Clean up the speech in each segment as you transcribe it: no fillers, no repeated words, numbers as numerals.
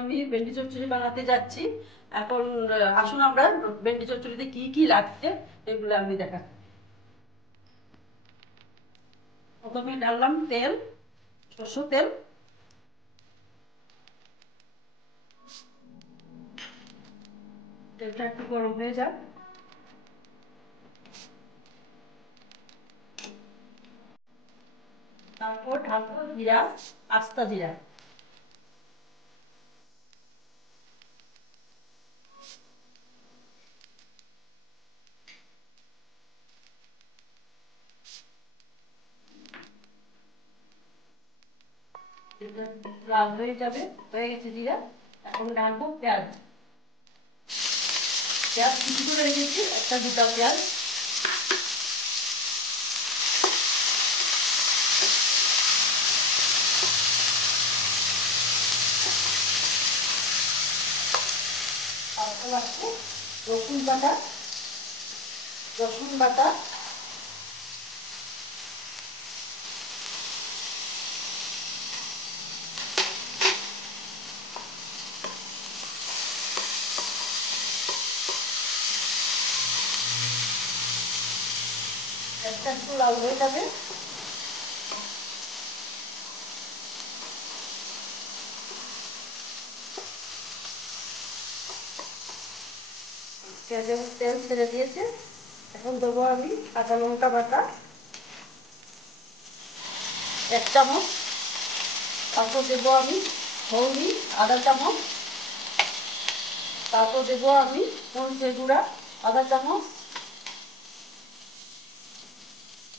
আমি ভেন্ডি চচ্চড়ি বানাতে যাচ্ছি। এখন আসুন আমরা ভেন্ডি চচ্চড়িতে কি কি লাগছে এগুলো আমি দেখাচ্ছি। প্রথমে ঢাললাম তেল, সরষের তেল। তেলটা একটু গরম হয়ে যাক, তারপর ঢালবো জিরা, আস্তা জিরা। লাল হয়ে যাবে, হয়ে গেছে জিরা। এখন ঢালবো পেঁয়াজ। পেঁয়াজ কিছু করে রেখেছি, একটা দুটা পেঁয়াজ। তারপর রাখবো রসুন বাটা, রসুন বাটা। একটা একটু লাল হয়ে যাবে, পেঁয়াজের তেল ছেড়ে দিয়েছে। এখন দেবো আমি কাঁচা লঙ্কা বাটা 1 চামচ। তারপর দেবো আমি হলদি আধা চামচ। তারপর দেবো আমি মরিচের গুঁড়া আধা চামচ।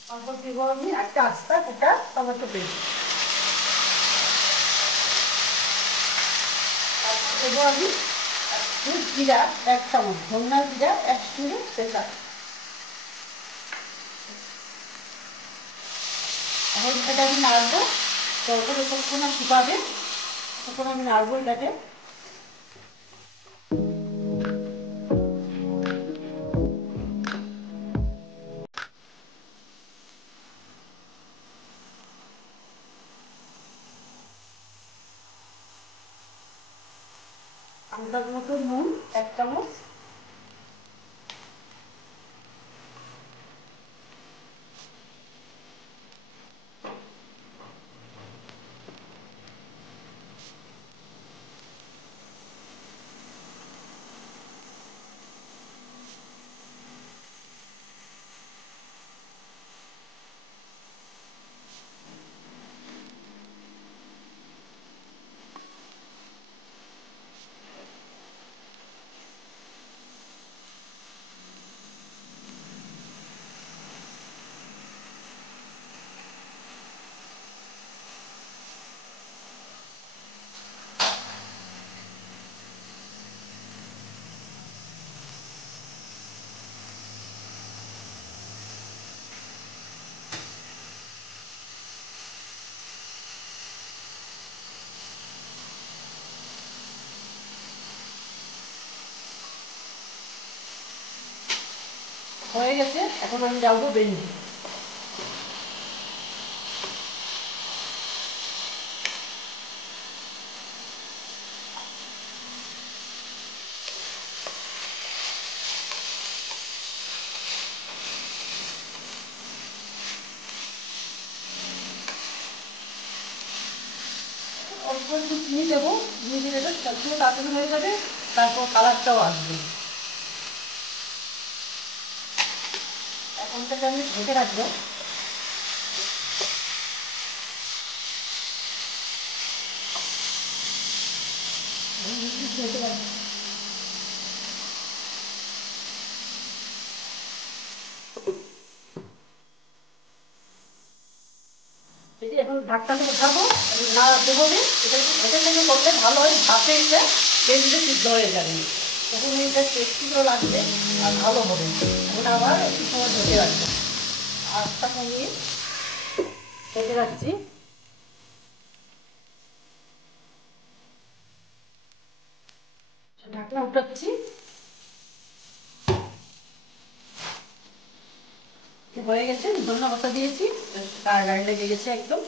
তারপর দেবো আমি একটা আস্তা গোটা টমেটো পেস্ট। তারপর দেবো আমি জিরা 1 চামচ, ধনিয়া জিরা 1 চামচ পেঁচা। এখন এটাকে আমি নাড়বো, তখন যতক্ষণ শুকাবে তখন আমি নাড়বো এটাকে। আন্দাজ মতো নুন 1 চামচ। হয়ে গেছে, এখন আমি ঢালবো ভেন্ডি। অল্প একটু চিনি দেবো, চিনি দিয়ে দেবে, সবগুলো তাড়াতাড়ি হয়ে যাবে। তারপর কালারটাও আসবে। এখন থেকে আমি ঢেকে রাখবো। ঢেকে রাখবো। এখন ঢাকটাকে উঠাবো, না দেবো। এটা ঢেকে থেকে করলে ভালো হয়, ভাপে এসে বেশি সিদ্ধ হয়ে যাবে, তখন এইটা টেস্টিও লাগবে আর ভালো হবে। এখন আবার একটু সময় ঢেকে রাখবো, আঁচটা কমিয়ে ঢেকে রাখছি। ঢাকনা উঠাচ্ছি। হয়ে গেছে, ধনিয়া পাতা দিয়েছি, গায়ে গায়ে লেগে গেছে একদম।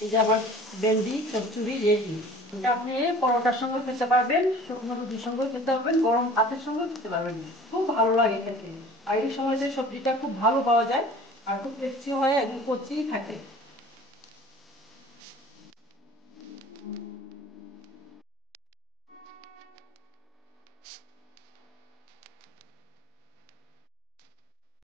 এই যে আমার ভেন্ডি চচ্চড়ি রেডি। এটা আপনি পরোটার সঙ্গে খেতে পারবেন, শুকনো রুটির সঙ্গেও খেতে পারবেন, গরম ভাতের সঙ্গেও খেতে পারবেন। খুব ভালো লাগে খেতে। আর এই সময়তে সবজিটা খুব ভালো পাওয়া যায় আর খুব টেস্টি হয়, একদম কচি থাকে।